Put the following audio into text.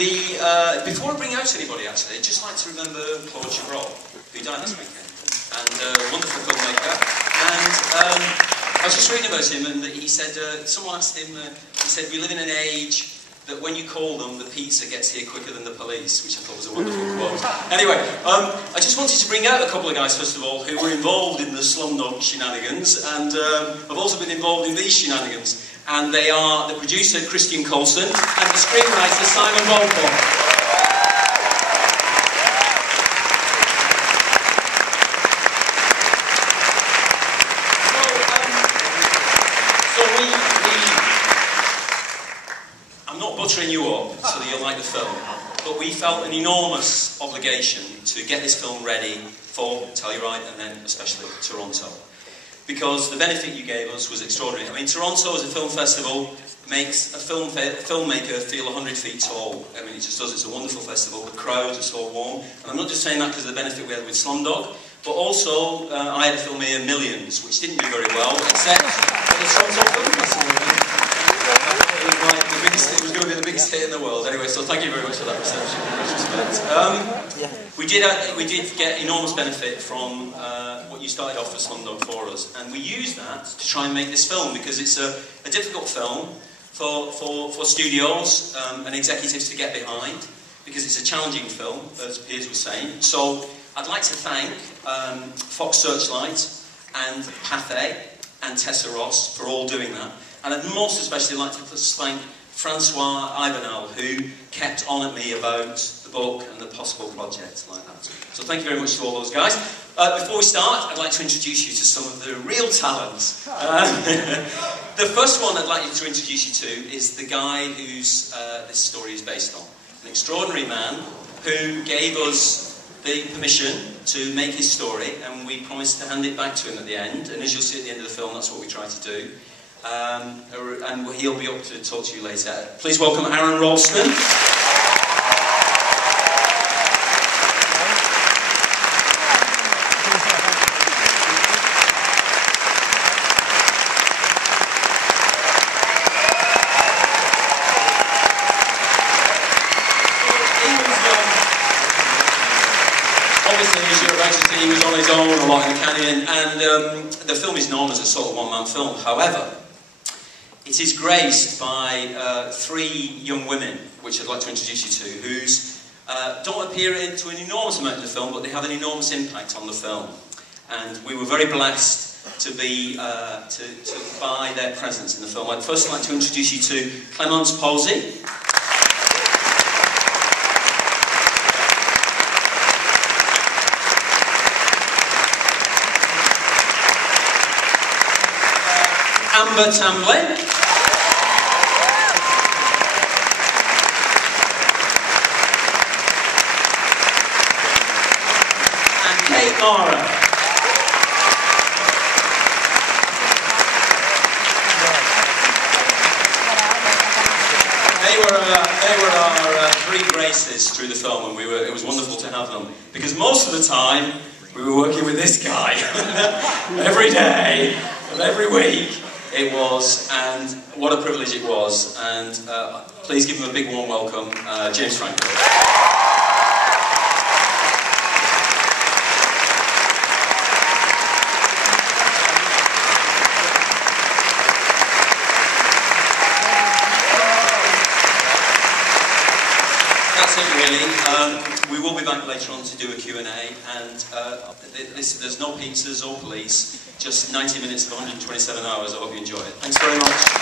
Before I bring out anybody, actually, I'd just like to remember Claude Chabrol, who died this weekend, and wonderful filmmaker. And I was just reading about him, and he said, someone asked him, he said, we live in an age that when you call them, the pizza gets here quicker than the police, which I thought was a wonderful quote. Anyway, I just wanted to bring out a couple of guys, first of all, who were involved in the Slumdog shenanigans, and have also been involved in these shenanigans. And they are the producer, Christian Colson, and the screenwriter, Simon Walpole. I'm not buttering you up so that you'll like the film, but we felt an enormous obligation to get this film ready for Telluride and then especially Toronto. Because the benefit you gave us was extraordinary. I mean, Toronto as a film festival makes a filmmaker feel 100 feet tall. I mean, it just does. It's a wonderful festival. The crowds are so warm. And I'm not just saying that because of the benefit we had with Slumdog, but also I had a film here, Millions, which didn't do very well, except for the Toronto Film Festival. It was going to be the biggest hit in the world. Anyway, so thank you very much for that reception. We did get enormous benefit from what you started off with Slumdog for us, and we used that to try and make this film because it's a difficult film for studios and executives to get behind because it's a challenging film, as Piers was saying. So I'd like to thank Fox Searchlight and Pathé and Tessa Ross for all doing that. And I'd most especially like to thank Francois Ivanal, who kept on at me about the book and the possible projects like that. So thank you very much to all those guys. Before we start, I'd like to introduce you to some of the real talents. The first one I'd like you to introduce you to is the guy whose this story is based on. An extraordinary man who gave us the permission to make his story, and we promised to hand it back to him at the end. And as you'll see at the end of the film, that's what we try to do. And he'll be up to talk to you later. Please welcome Aaron Ralston. Obviously, as you're about to see, he was on his own a lot in the canyon, and the film is known as a sort of one-man film. However, it is graced by three young women, which I'd like to introduce you to, who's don't appear to an enormous amount in the film, but they have an enormous impact on the film. And we were very blessed to be by their presence in the film. I'd first like to introduce you to Clemence Posey. Amber Tamblyn. And Kate Mara. They were our three graces through the film, and it was wonderful to have them. Because most of the time, we were working with this guy. Every day, of every week. It was, and what a privilege it was, and please give him a big warm welcome, James Franco. That's it really. We will be back later on to do a Q&A, and there's no pizzas or police, just 90 minutes of 127 hours. I hope you enjoy it. Thanks very much.